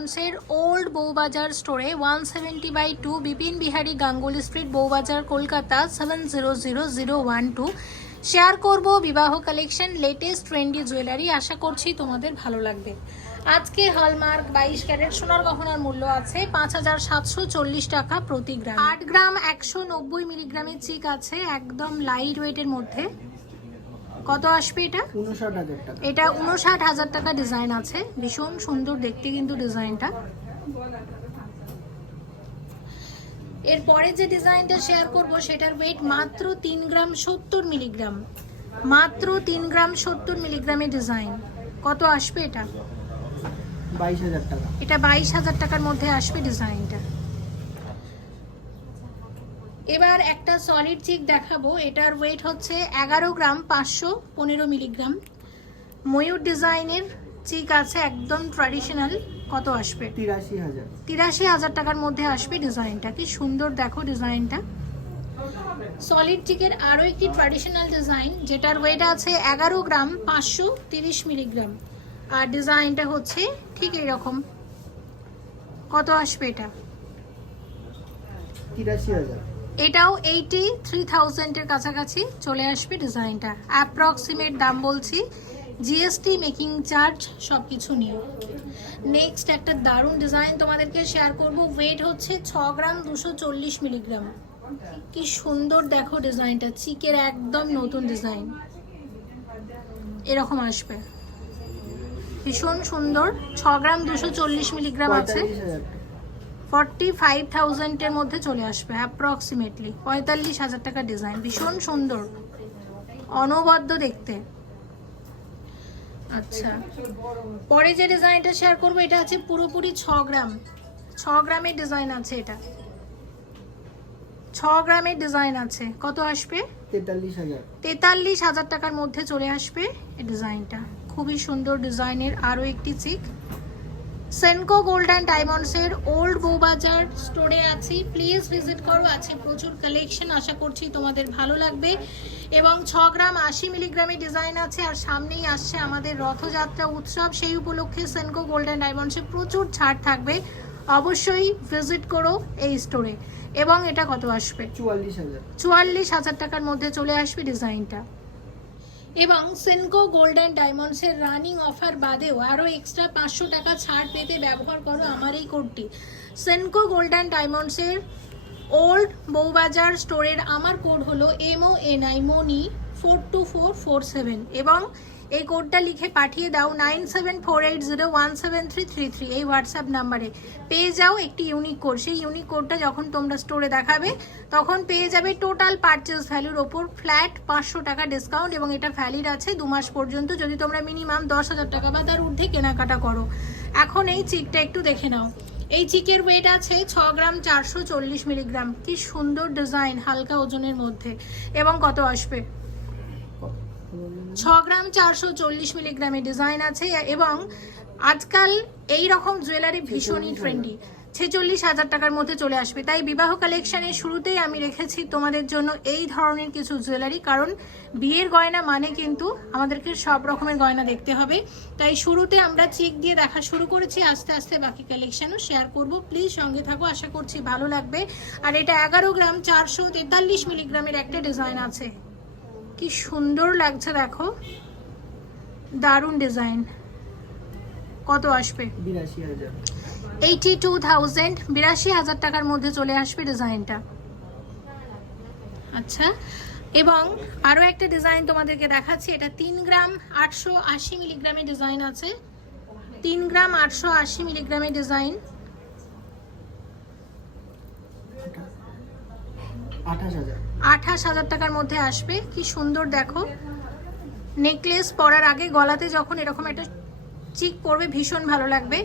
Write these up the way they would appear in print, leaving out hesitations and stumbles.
ডায়মন্ডসের old Bowbazar স্টোরে 170/2 Bipin Bihari Ganguly street Bowbazar Kolkata 700012 share করব বিবাহ কালেকশন লেটেস্ট ট্রেন্ডি জুয়েলারি। আশা করছি তোমাদের ভালো লাগবে। আজকে হলমার্ক 22 ক্যারেট সোনার গহনার মূল্য আছে 5740 টাকা প্রতি গ্রাম। 8 গ্রাম 190 মিলিগ্রামের চিক আছে, একদম লাইট ওয়েটের মধ্যে। কত আসবে এটা? 59,000 টাকা। এটা 59,000 টাকা ডিজাইন আছে, ভীষণ সুন্দর দেখতে কিন্তু ডিজাইনটা। এরপরে যে ডিজাইনটা শেয়ার করব সেটার ওয়েট মাত্র 3 গ্রাম 70 মিলিগ্রাম, মাত্র 3 গ্রাম 70 মিলিগ্রামের ডিজাইন। কত আসবে এটা? 22,000 টাকা। এটা 22,000 টাকার মধ্যে আসবে ডিজাইনটা। এবার একটা সলিড চিক দেখাবো, এটার ওয়েট হচ্ছে 11 গ্রাম 515 মিলিগ্রাম। ময়ূর ডিজাইনের চিক আছে, একদম ট্র্যাডিশনাল। কত আসবে? 83,000। 83,000 টাকার মধ্যে আসবে ডিজাইনটা। কি সুন্দর দেখো ডিজাইনটা। সলিড চিকের আরও একটি ট্র্যাডিশনাল ডিজাইন, যেটার ওয়েট আছে 11 গ্রাম 530 মিলিগ্রাম, আর ডিজাইনটা হচ্ছে ঠিক এইরকম। কত আসবে এটা? 83,000। এটাও 83,000 এর কাছাকাছি চলে আসবে ডিজাইনটা। অ্যাপ্রক্সিমেট দাম বলছি, জিএসটি, মেকিং চার্জ সব কিছু নিয়ে। নেক্সট একটা দারুণ ডিজাইন তোমাদেরকে শেয়ার করব, ওয়েট হচ্ছে 6 গ্রাম 240 মিলিগ্রাম। কি সুন্দর দেখো ডিজাইনটা, চিকের একদম নতুন ডিজাইন এরকম আসবে, ভীষণ সুন্দর। 6 গ্রাম 240 মিলিগ্রাম আছে, 45,000 এর মধ্যে চলে আসবে অ্যাপ্রক্সিমেটলি। 45,000 টাকা ডিজাইন, ভীষণ সুন্দর, অনবদ্য দেখতে। আচ্ছা, পরে যে ডিজাইনটা শেয়ার করবো এটা আছে পুরোপুরি 6 গ্রাম, 6 গ্রামের ডিজাইন আছে। এটা 6 গ্রামের ডিজাইন আছে। কত আসবে? 43,000। 43,000 টাকার মধ্যে চলে আসবে এই ডিজাইনটা। খুবই সুন্দর ডিজাইনের আরও একটি চিক। সেনকো গোল্ড অ্যান্ড ডায়মন্ডসের ওল্ড বউবাজার স্টোরে আছি, প্লিজ ভিজিট করো। আছে প্রচুর কালেকশন, আশা করছি তোমাদের ভালো লাগবে। এবং 6 গ্রাম 80 মিলিগ্রামের ডিজাইন আছে, আর সামনেই আসছে আমাদের রথযাত্রা উৎসব, সেই উপলক্ষে সেনকো গোল্ড অ্যান্ড ডায়মন্ডসে প্রচুর ছাড় থাকবে। অবশ্যই ভিজিট করো এই স্টোরে। এবং এটা কত আসবে? 44,000। 44,000 টাকার মধ্যে চলে আসবে ডিজাইনটা। এবং সেনকো গোল্ড অ্যান্ড ডায়মন্ডসের রানিং অফার বাদেও আরও এক্সট্রা 500 টাকা ছাড় পেতে ব্যবহার করো আমার এই কোডটি। সেনকো গোল্ড অ্যান্ড ডায়মন্ডসের ওল্ড বউবাজার স্টোরের আমার কোড হলো MONI মনি 42447, এবং এই কোডটা লিখে পাঠিয়ে দাও 9748017333 এই হোয়াটসঅ্যাপ নাম্বারে। পেয়ে যাও একটি ইউনিক কোড। সেই ইউনিক কোডটা যখন তোমরা স্টোরে দেখাবে তখন পেয়ে যাবে টোটাল পারচেস ভ্যালুর ওপর ফ্ল্যাট 500 টাকা ডিসকাউন্ট, এবং এটা ভ্যালিড আছে 2 মাস পর্যন্ত, যদি তোমরা মিনিমাম 10,000 টাকা বা তার ঊর্ধ্বে কেনাকাটা করো। এখন এই চিকটা একটু দেখে নাও। এই চিকের ওয়েট আছে 6 গ্রাম 440 মিলিগ্রাম। কি সুন্দর ডিজাইন, হালকা ওজনের মধ্যে। এবং কত আসবে? 6 গ্রাম 440 মিলিগ্রামের ডিজাইন আছে। এবং আজকাল এই রকম জুয়েলারি ভীষণই ট্রেন্ডি, 46,000 টাকার মধ্যে চলে আসবে। তাই বিবাহ কালেকশনের শুরুতেই আমি রেখেছি তোমাদের জন্য এই ধরনের কিছু জুয়েলারি, কারণ বিয়ের গয়না মানে কিন্তু আমাদেরকে সব রকমের গয়না দেখতে হবে। তাই শুরুতে আমরা চিক দিয়ে দেখা শুরু করেছি, আস্তে আস্তে বাকি কালেকশনও শেয়ার করব। প্লিজ সঙ্গে থাকো, আশা করছি ভালো লাগবে। আর এটা 11 গ্রাম 443 মিলিগ্রামের একটা ডিজাইন আছে। কি সুন্দর লাগছে দেখো, দারুণ ডিজাইন। কত আসবে? 82,000। 82,000, 82,000 টাকার মধ্যে চলে আসবে ডিজাইনটা। আচ্ছা, এবং আরও একটা ডিজাইন তোমাদেরকে দেখাচ্ছি। এটা 3 গ্রাম 880 মিলিগ্রামের ডিজাইন আছে, 3 গ্রাম 880 মিলিগ্রামের ডিজাইন। 28,000। 28,000 টাকার মধ্যে আসবে। কি সুন্দর দেখো, নেকলেস পরার আগে গলাতে যখন এরকম একটা চিক পরবে ভীষণ ভালো লাগবে।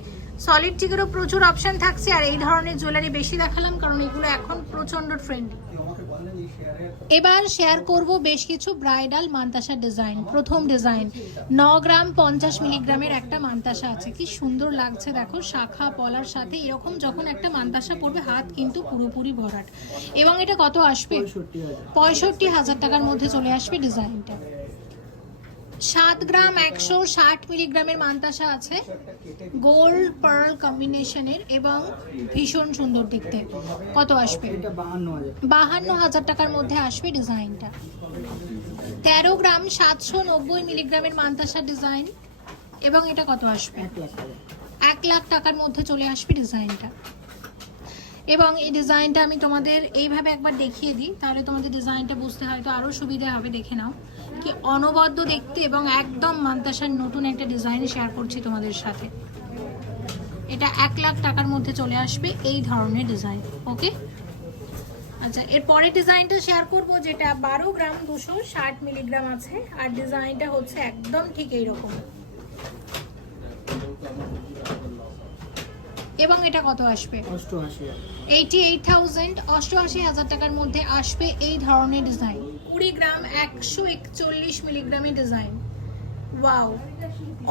সলিড চিকেরও প্রচুর অপশন থাকছে, আর এই ধরনের জুয়েলারি বেশি দেখালাম কারণ এগুলো এখন প্রচন্ড ট্রেন্ডি। এবার শেয়ার করব বেশ কিছু ব্রাইডাল মানতাসা ডিজাইন। প্রথম ডিজাইন 9 গ্রাম 50 মিলিগ্রামের একটা মানতাসা আছে। কি সুন্দর লাগছে দেখো, শাখা পলার সাথে এরকম যখন একটা মানতাসা পরবে হাত কিন্তু পুরোপুরি ভরাট। এবং এটা কত আসবে? 65,000। 65,000 টাকার মধ্যে চলে আসবে ডিজাইনটা। 7 গ্রাম 160 মিলিগ্রামের মান্তাসা আছে, গোল্ড পার্ল কম্বিনেশনের এবং ভীষণ সুন্দর দেখতে। কত আসবে? এটা 52,000। 52,000 টাকার মধ্যে আসবে ডিজাইনটা। 13 গ্রাম 790 মিলিগ্রামের মান্তাসা ডিজাইন, এবং এটা কত আসবে? 1 লাখ টাকা। 1 লাখ টাকার মধ্যে চলে আসবে ডিজাইনটা। এবং এই ডিজাইনটা আমি তোমাদের এইভাবে একবার দেখিয়ে দিই, তাহলে তোমাদের ডিজাইনটা বুঝতে হয়তো আরও সুবিধা হবে। দেখে নাও কি অনবদ্য দেখতে, এবং একদম মান্তাসার নতুন একটা ডিজাইন শেয়ার করছি তোমাদের সাথে। এটা 1 লাখ টাকার মধ্যে চলে আসবে এই ধরনের ডিজাইন। ওকে, আচ্ছা, এর পরের ডিজাইনটা শেয়ার করব, যেটা 12 গ্রাম 260 মিলিগ্রাম আছে, আর ডিজাইনটা হচ্ছে একদম ঠিক এইরকম। এবং এটা কত আসবে? 88,000। 88,000 টাকার মধ্যে আসবে এই ধরনের ডিজাইন। 20 গ্রাম 141 মিলিগ্রামের ডিজাইন। ওয়াও,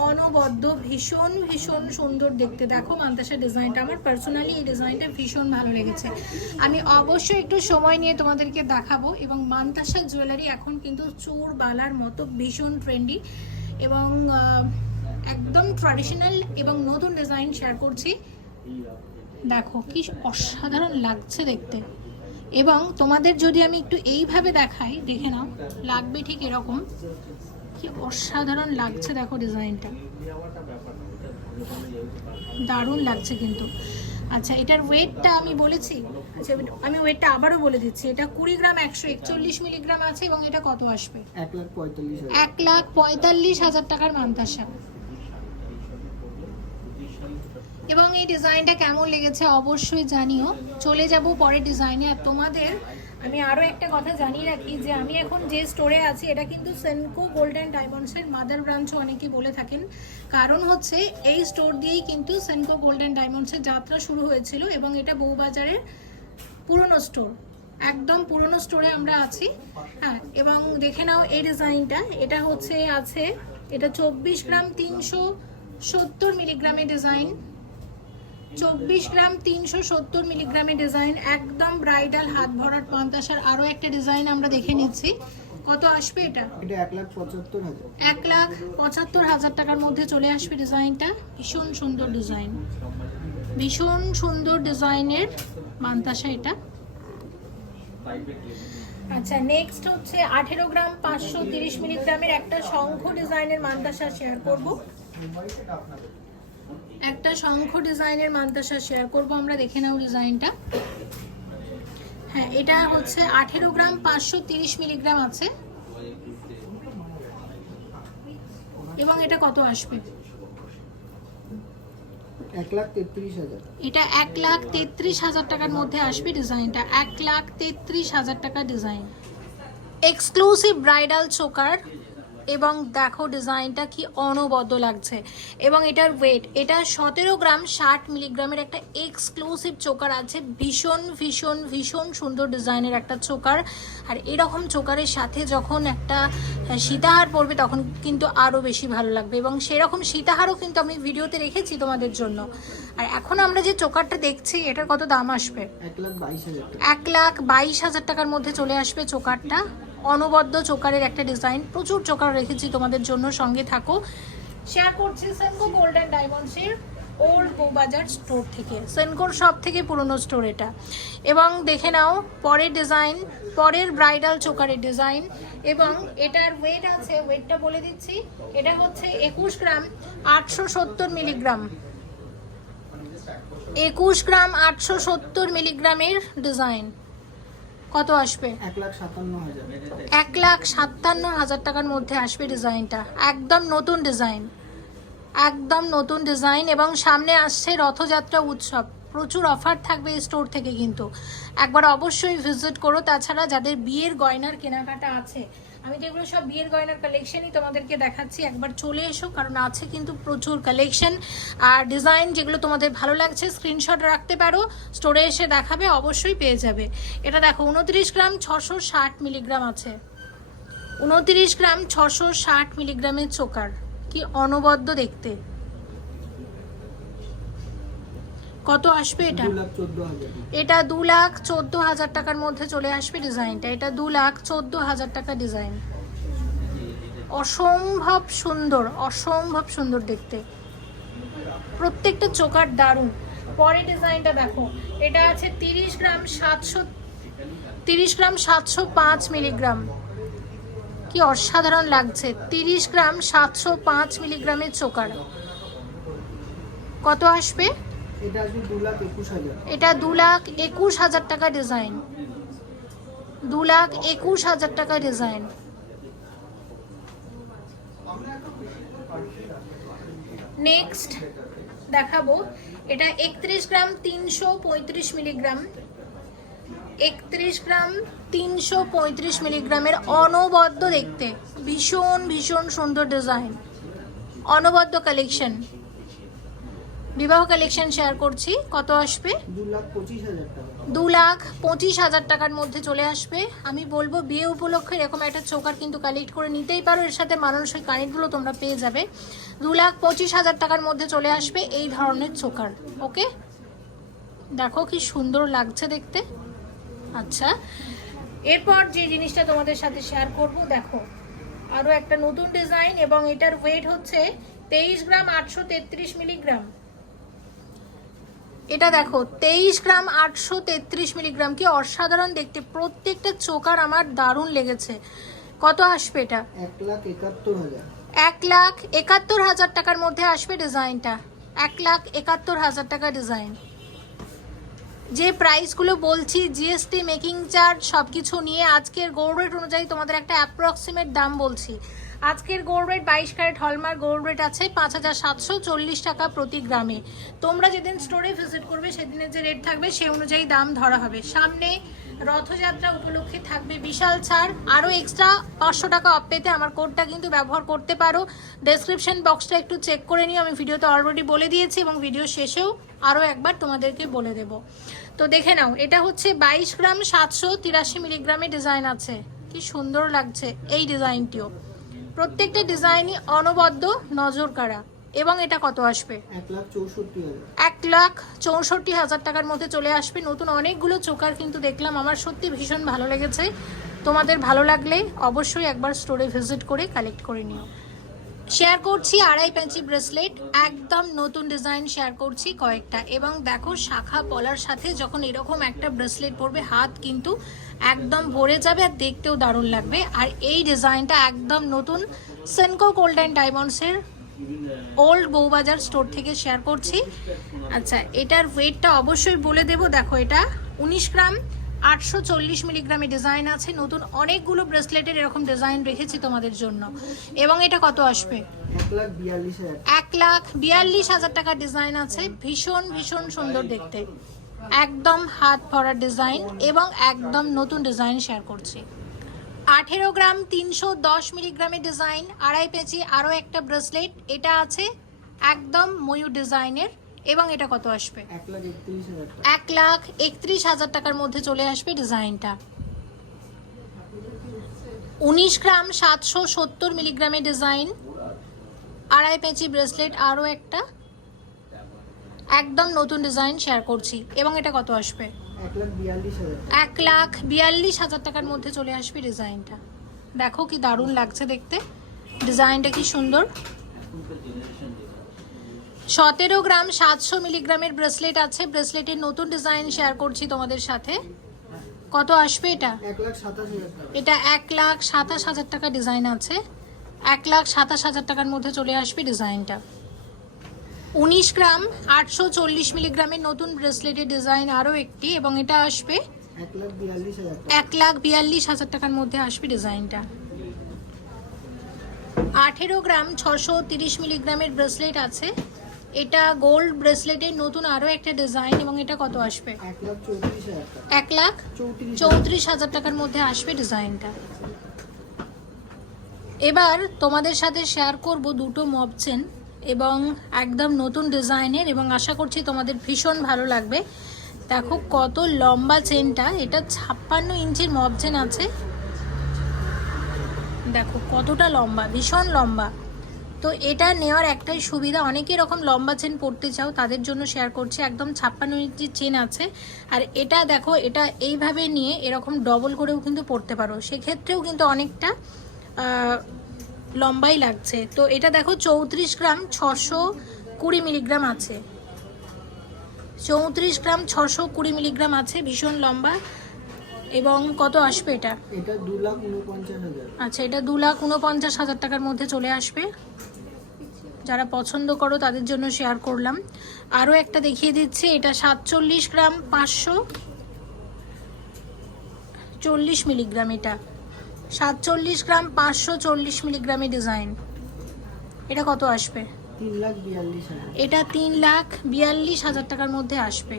অনবদ্য, ভীষণ ভীষণ সুন্দর দেখতে। দেখো মান্তাসা ডিজাইনটা, আমার পার্সোনালি এই ডিজাইনটা ভীষণ ভালো লেগেছে। আমি অবশ্যই একটু সময় নিয়ে তোমাদেরকে দেখাবো। এবং মান্তাসা জুয়েলারি এখন কিন্তু চোর বালার মতো ভীষণ ট্রেন্ডি, এবং একদম ট্র্যাডিশনাল এবং নতুন ডিজাইন শেয়ার করছি। দেখো কি অসাধারণ লাগছে দেখতে। এবং তোমাদের যদি আমি একটু এইভাবে দেখাই, দেখে নাও, লাগবে ঠিক এরকম। কি অসাধারণ লাগছে দেখো ডিজাইনটা, দারুণ লাগছে কিন্তু। আচ্ছা, এটার ওয়েটটা আমি বলেছি, আচ্ছা আমি ওয়েটটা আবারও বলে দিচ্ছি। এটা 20 গ্রাম 141 মিলিগ্রাম আছে, এবং এটা কত আসবে? 1,45,000। 1,45,000 টাকার মান্তাসা। এবং এই ডিজাইনটা কেমন লেগেছে অবশ্যই জানিও। চলে যাব পরের ডিজাইনে। আর তোমাদের আমি আরও একটা কথা জানিয়ে রাখি, যে আমি এখন যে স্টোরে আছি এটা কিন্তু সেনকো গোল্ড অ্যান্ড ডায়মন্ডসের মাদার ব্রাঞ্চও অনেকেই বলে থাকেন। কারণ হচ্ছে এই স্টোর দিয়েই কিন্তু সেনকো গোল্ড অ্যান্ড ডায়মন্ডসের যাত্রা শুরু হয়েছিল, এবং এটা বউবাজারের পুরনো স্টোর, একদম পুরনো স্টোরে আমরা আছি। হ্যাঁ, এবং দেখে নাও এই ডিজাইনটা, এটা হচ্ছে আছে, এটা 24 গ্রাম 370 মিলিগ্রামের ডিজাইন। 24 গ্রাম 370 মিলিগ্রামের ডিজাইন, একদম ব্রাইডাল হাত ভরাট মান্তাসার। আরও একটা ডিজাইন আমরা দেখে নিচ্ছি। কত আসবে এটা? এটা 1,75,000। 1,75,000 টাকার মধ্যে চলে আসবে ডিজাইনটা। ভীষণ সুন্দর ডিজাইন, ভীষণ সুন্দর ডিজাইনের মান্তাসা এটা। আচ্ছা, নেক্সট হচ্ছে 18 গ্রাম 530 মিলিগ্রামের একটা শঙ্খ ডিজাইনের মান্তাসা শেয়ার করব। একটা শঙ্খ ডিজাইনের মান্তাসা শেয়ার করব আমরা। দেখে নাও ডিজাইনটা। হ্যাঁ, এটা হচ্ছে 18 গ্রাম 530 মিলিগ্রাম আছে, এবং এটা কত আসবে? 1,33,000। এটা 1,33,000 টাকার মধ্যে আসবে ডিজাইনটা। 1,33,000 টাকা ডিজাইন, এক্সক্লুসিভ ব্রাইডাল চোকার। এবং দেখো ডিজাইনটা কি অনবদ্য লাগছে। এবং এটার ওয়েট, এটা 17 গ্রাম 60 মিলিগ্রামের একটা এক্সক্লুসিভ চোকার আছে। ভীষণ ভীষণ ভীষণ সুন্দর ডিজাইনের একটা চোকার। আর এরকম চোকারের সাথে যখন একটা সীতাহার পরবে তখন কিন্তু আরও বেশি ভালো লাগবে। এবং সেরকম সীতাহারও কিন্তু আমি ভিডিওতে রেখেছি তোমাদের জন্য। আর এখন আমরা যে চোকারটা দেখছি, এটার কত দাম আসবে? 1,22,000। 1,22,000 টাকার মধ্যে চলে আসবে চোকারটা। অনবদ্য চোকারের একটা ডিজাইন, প্রচুর চোকার রেখেছি তোমাদের জন্য, সঙ্গে থাকো। শেয়ার করছি সেনকো গোল্ড অ্যান্ড ডায়মন্ডসের ওল্ড বউবাজার স্টোর থেকে, সেনকোর সব থেকে পুরনো স্টোর এটা। এবং দেখে নাও পরের ডিজাইন, পরের ব্রাইডাল চোকারের ডিজাইন। এবং এটার ওয়েট আছে, ওয়েটটা বলে দিচ্ছি, এটা হচ্ছে 21 গ্রাম 870 মিলিগ্রাম। 21 গ্রাম 870 মিলিগ্রামের ডিজাইন। কত আসবে? 1,57,000। 1,57,000 টাকার মধ্যে আসবে ডিজাইনটা। একদম নতুন ডিজাইন, একদম নতুন ডিজাইন। এবং সামনে আসছে রথযাত্রা উৎসব, প্রচুর অফার থাকবে এই স্টোর থেকে, কিন্তু একবার অবশ্যই ভিজিট করো। তাছাড়া যাদের বিয়ের গয়নার কেনাকাটা আছে, আমি যেগুলো সব বিয়ের গয়নার কালেকশনই তোমাদেরকে দেখাচ্ছি, একবার চলে এসো, কারণ আছে কিন্তু প্রচুর কালেকশন আর ডিজাইন। যেগুলো তোমাদের ভালো লাগছে স্ক্রিনশট রাখতে পারো, স্টোরে এসে দেখাবে, অবশ্যই পেয়ে যাবে। এটা দেখো 29 গ্রাম 660 মিলিগ্রাম আছে। 29 গ্রাম 660 মিলিগ্রামের চোকার, কি অনবদ্য দেখতে। কত আসবে এটা? 2,14,000। এটা 2,14,000 টাকার মধ্যে চলে আসবে ডিজাইনটা। এটা 2,14,000 টাকা ডিজাইন। অসম্ভব সুন্দর, অসম্ভব সুন্দর দেখতে, প্রত্যেকটা চোকার দারুণ। পরে ডিজাইনটা দেখো, এটা আছে 30 গ্রাম 705 মিলিগ্রাম, কি অসাধারণ লাগছে। 30 গ্রাম 705 মিলিগ্রামের চোকার, কত আসবে? এটা আসবে 2,21,000। এটা 2,21,000 টাকা ডিজাইন, 2,21,000 টাকা ডিজাইন। নেক্সট দেখাবো, এটা 31 গ্রাম 335 মিলিগ্রাম, 31 গ্রাম 335 মিলিগ্রামের অনবদ্য দেখতে, ভীষণ ভীষণ সুন্দর ডিজাইন, অনবদ্য কালেকশন, বিবাহ কালেকশন শেয়ার করছি। কত আসবে? 2,25,000 টাকা। 2,25,000 টাকার মধ্যে চলে আসবে। আমি বলবো বিয়ে উপলক্ষে এরকম একটা চোকার কিন্তু কালেক্ট করে নিতেই পারো, এর সাথে মানানসই কানেরগুলো তোমরা পেয়ে যাবে। 2,25,000 টাকার মধ্যে চলে আসবে এই ধরনের চোকার। ওকে, দেখো কি সুন্দর লাগছে দেখতে। আচ্ছা, এরপর যে জিনিসটা তোমাদের সাথে শেয়ার করব, দেখো আরও একটা নতুন ডিজাইন, এবং এটার ওয়েট হচ্ছে 23 গ্রাম 833 মিলিগ্রাম। এটা দেখো 23 গ্রাম 833 মিলিগ্রাম, কি অসাধারণ দেখতে, প্রত্যেকটা চোকার আমার দারুণ লেগেছে। কত আসবে এটা? 1,71,000। 1,71,000 টাকার মধ্যে আসবে ডিজাইনটা, 1,71,000 টাকা ডিজাইন। যে প্রাইসগুলো বলছি, জিএসটি, মেকিং চার্জ সব কিছু নিয়ে আজকের গোল্ড রেট অনুযায়ী তোমাদের একটা অ্যাপ্রক্সিমেট দাম বলছি। আজকের gold rate 22 carat hallmark gold rate আছে 5,740 টাকা প্রতি গ্রামে। তোমরা যেদিন স্টোরে ভিজিট করবে সেদিনের যে রেট থাকবে সেই অনুযায়ী দাম ধরা হবে। সামনে রথযাত্রা উপলক্ষে থাকবে বিশাল ছাড়, আরও এক্সট্রা 500 টাকা অফ পেতে আমার কোডটা কিন্তু ব্যবহার করতে পারো। ডেসক্রিপশন বক্সটা একটু চেক করে নিও, আমি ভিডিওতে অলরেডি বলে দিয়েছি এবং ভিডিও শেষেও আরও একবার তোমাদেরকে বলে দেব। তো দেখে নাও, এটা হচ্ছে 22 গ্রাম 783 মিলিগ্রামের ডিজাইন আছে, কি সুন্দর লাগছে এই ডিজাইনটিও, প্রত্যেকটা ডিজাইনই অনবদ্য নজর কাড়া। এবং এটা কত আসবে? 1,64,000। 1,64,000 টাকার মধ্যে চলে আসবে। নতুন অনেকগুলো চোকার কিন্তু দেখলাম, আমার সত্যি ভীষণ ভালো লেগেছে। তোমাদের ভালো লাগলে অবশ্যই একবার স্টোরে ভিজিট করে কালেক্ট করে নিও। শেয়ার করছি 2.5 পেঞ্চি ব্রেসলেট, একদম নতুন ডিজাইন শেয়ার করছি কয়েকটা। এবং দেখো শাখা পলার সাথে যখন এরকম একটা ব্রেসলেট পরবে, হাত কিন্তু একদম ভরে যাবে আর দেখতেও দারুণ লাগবে। আর এই ডিজাইনটা একদম নতুন সেনকো গোল্ড অ্যান্ড ডায়মন্ডসের ওল্ড বউবাজার স্টোর থেকে শেয়ার করছি। আচ্ছা, এটার ওয়েটটা অবশ্যই বলে দেবো। দেখো এটা 19 গ্রাম 840 মিলিগ্রামের ডিজাইন আছে। নতুন অনেকগুলো ব্রেসলেটের এরকম ডিজাইন রেখেছি তোমাদের জন্য। এবং এটা কত আসবে? 1,42,000। 1,42,000 টাকার ডিজাইন আছে, ভীষণ ভীষণ সুন্দর দেখতে, একদম হাত ভরা ডিজাইন এবং একদম নতুন ডিজাইন শেয়ার করছি। 18 গ্রাম 310 মিলিগ্রামের ডিজাইন, 2.5 পেঁচি আরও একটা ব্রেসলেট, এটা আছে একদম ময়ূর ডিজাইনের। এবং এটা কত আসবে? 1,31,000 টাকা। 1,31,000 টাকার মধ্যে চলে আসবে ডিজাইনটা। 19 গ্রাম 770 মিলিগ্রামের ডিজাইন, 2.5 পেঁচি ব্রেসলেট আরও একটা, একদম নতুন ডিজাইন শেয়ার করছি। এবং এটা কত আসবে? 1,42,000 টাকা। 1,42,000 টাকার মধ্যে চলে আসবে ডিজাইনটা। দেখো কি দারুণ লাগছে দেখতে, ডিজাইনটা কি সুন্দর। 17 গ্রাম 700 মিলিগ্রামের ব্রেসলেট আছে, ব্রেসলেটের নতুন ডিজাইন শেয়ার করছি তোমাদের সাথে। কত আসবে এটা? 1,27,000 টাকা। এটা 1,27,000 টাকা ডিজাইন আছে, 1,27,000 টাকার মধ্যে চলে আসবে ডিজাইনটা। 19 গ্রাম 840 মিলিগ্রামের নতুন ব্রেসলেটের ডিজাইন আরও একটি, এবং এটা আসবে 1,42,000 টাকা। 1,42,000 টাকার মধ্যে আসবে ডিজাইনটা। 18 গ্রাম 630 মিলিগ্রামের ব্রেসলেট আছে, এটা গোল্ড ব্রেসলেটের নতুন আরও একটা ডিজাইন। এবং এটা কত আসবে? 1,34,000 টাকা। 1,34,000 টাকার মধ্যে আসবে ডিজাইনটা। এবার তোমাদের সাথে শেয়ার করব দুটো মব চেন, এবং একদম নতুন ডিজাইনের, এবং আশা করছি তোমাদের ভীষণ ভালো লাগবে। দেখো কত লম্বা চেনটা, এটা 56 ইঞ্চির মব চেন আছে, দেখো কতটা লম্বা, ভীষণ লম্বা। তো এটা নেওয়ার একটাই সুবিধা, অনেকে এরকম লম্বা চেন পরতে চাও তাদের জন্য শেয়ার করছি। একদম 56 ইঞ্চির চেন আছে, আর এটা দেখো, এটা এইভাবে নিয়ে এরকম ডবল করেও কিন্তু পরতে পারো, সেক্ষেত্রেও কিন্তু অনেকটা লম্বাই লাগছে। তো এটা দেখো 34 গ্রাম 620 মিলিগ্রাম আছে, 34 গ্রাম 620 মিলিগ্রাম আছে, ভীষণ লম্বা। এবং কত আসবে এটা? এটা 2,49,000। আচ্ছা, এটা 2,49,000 টাকার মধ্যে চলে আসবে। যারা পছন্দ করো তাদের জন্য শেয়ার করলাম। আরও একটা দেখিয়ে দিচ্ছি, এটা 47 গ্রাম 540 মিলিগ্রাম, এটা 47 গ্রাম 540 মিলিগ্রামের ডিজাইন। এটা কত আসবে? 3,42,000। এটা 3,42,000 টাকার মধ্যে আসবে।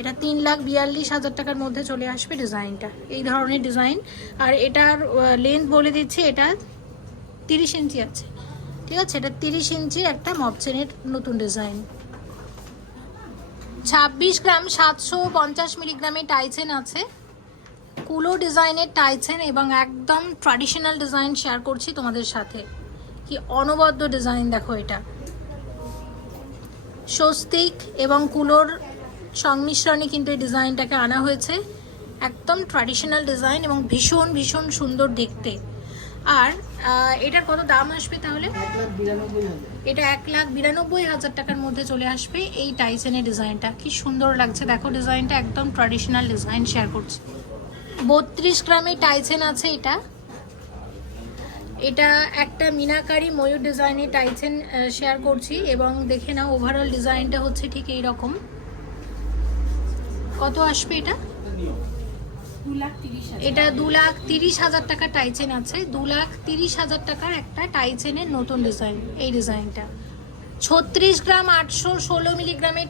এটা 3,42,000 টাকার মধ্যে চলে আসবে ডিজাইনটা, এই ধরনের ডিজাইন। আর এটার লেন্থ বলে দিচ্ছি, এটা 30 ইঞ্চি আছে, ঠিক আছে? এটা 30 ইঞ্চির একটা মপচেনের নতুন ডিজাইন। 26 গ্রাম 750 মিলিগ্রামের টাইচেন আছে, কুলো ডিজাইনের টাইচেন, এবং একদম ট্র্যাডিশনাল ডিজাইন শেয়ার করছি তোমাদের সাথে। কি অনবদ্য ডিজাইন দেখো, এটা স্বস্তিক এবং কুলোর সংমিশ্রণে কিন্তু এই ডিজাইনটাকে আনা হয়েছে। একদম ট্র্যাডিশনাল ডিজাইন এবং ভীষণ ভীষণ সুন্দর দেখতে। আর এটার কত দাম আসবে তাহলে? 1,92,000। এটা 1,92,000 টাকার মধ্যে চলে আসবে এই টাইসেনের ডিজাইনটা। কি সুন্দর লাগছে দেখো ডিজাইনটা, একদম ট্র্যাডিশনাল ডিজাইন শেয়ার করছি। 32 গ্রামে টাইসেন আছে এটা। এটা একটা মিনাকারি ময়ূর ডিজাইনের টাইসেন শেয়ার করছি, এবং দেখে নাও ওভারঅল ডিজাইনটা হচ্ছে ঠিক এই রকম। কত আসবে এটা? 2,30,000। এটা 2,30,000 টাকা টাইচেন আছে, 2,30,000 টাকার একটা টাইচেনের নতুন ডিজাইন এই ডিজাইনটা। 36 গ্রাম 816 মিলিগ্রামের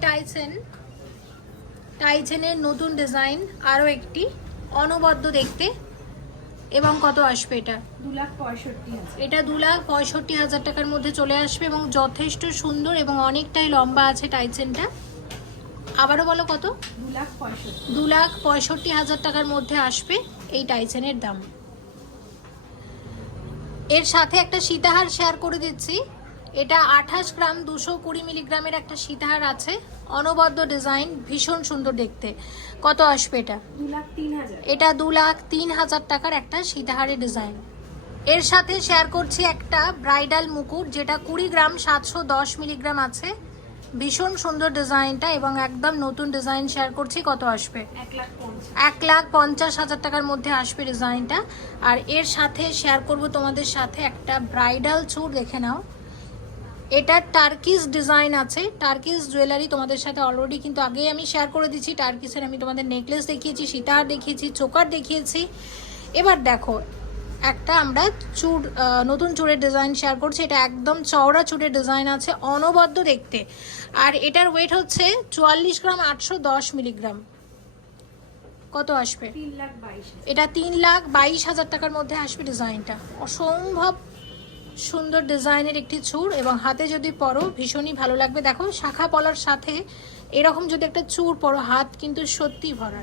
টাইচেনের নতুন ডিজাইন, আরও একটি অনবদ্য দেখতে। এবং কত আসবে এটা? 2,65,000। এটা 2,65,000 টাকার মধ্যে চলে আসবে এবং যথেষ্ট সুন্দর এবং অনেকটাই লম্বা আছে টাইচেনটা। আবারও বলো কত? 2,65,000। 2,65,000 টাকার মধ্যে আসবে এই টাইচেনের দাম। এর সাথে একটা সীতাহার শেয়ার করে দিচ্ছি, এটা 28 গ্রাম 220 মিলিগ্রামের একটা সীতাহার আছে, অনবদ্য ডিজাইন, ভীষণ সুন্দর দেখতে। কত আসবে এটা? 2,03,000। এটা 2,03,000 টাকার একটা সীতাহারের ডিজাইন। এর সাথে শেয়ার করছি একটা ব্রাইডাল মুকুট, যেটা 20 গ্রাম 710 মিলিগ্রাম আছে, ভীষণ সুন্দর ডিজাইনটা এবং একদম নতুন ডিজাইন শেয়ার করছি। কত আসবে? 1,50,000। 1,50,000 টাকার মধ্যে আসবে ডিজাইনটা। আর এর সাথে শেয়ার করব তোমাদের সাথে একটা ব্রাইডাল চূড়, দেখে নাও। এটা টার্কিস ডিজাইন আছে, টার্কিস জুয়েলারি তোমাদের সাথে অলরেডি কিন্তু আগেই আমি শেয়ার করে দিচ্ছি। টার্কিসের আমি তোমাদের নেকলেস দেখিয়েছি, সীতাহার দেখিয়েছি, চোকার দেখিয়েছি। এবার দেখো একটা আমরা চূড়, নতুন চূড়ের ডিজাইন শেয়ার করছি। এটা একদম চওড়া চূড়ের ডিজাইন আছে, অনবদ্য দেখতে। আর এটার ওয়েট হচ্ছে 44 গ্রাম 810 মিলিগ্রাম। কত আসবে? 3,22,000। এটা 3,22,000 টাকার মধ্যে আসবে ডিজাইনটা। অসম্ভব সুন্দর ডিজাইনের একটি চূড়, এবং হাতে যদি পরো ভীষণই ভালো লাগবে। দেখো শাখা পলার সাথে এরকম যদি একটা চূড় পরো, হাত কিন্তু সত্যি ভরা।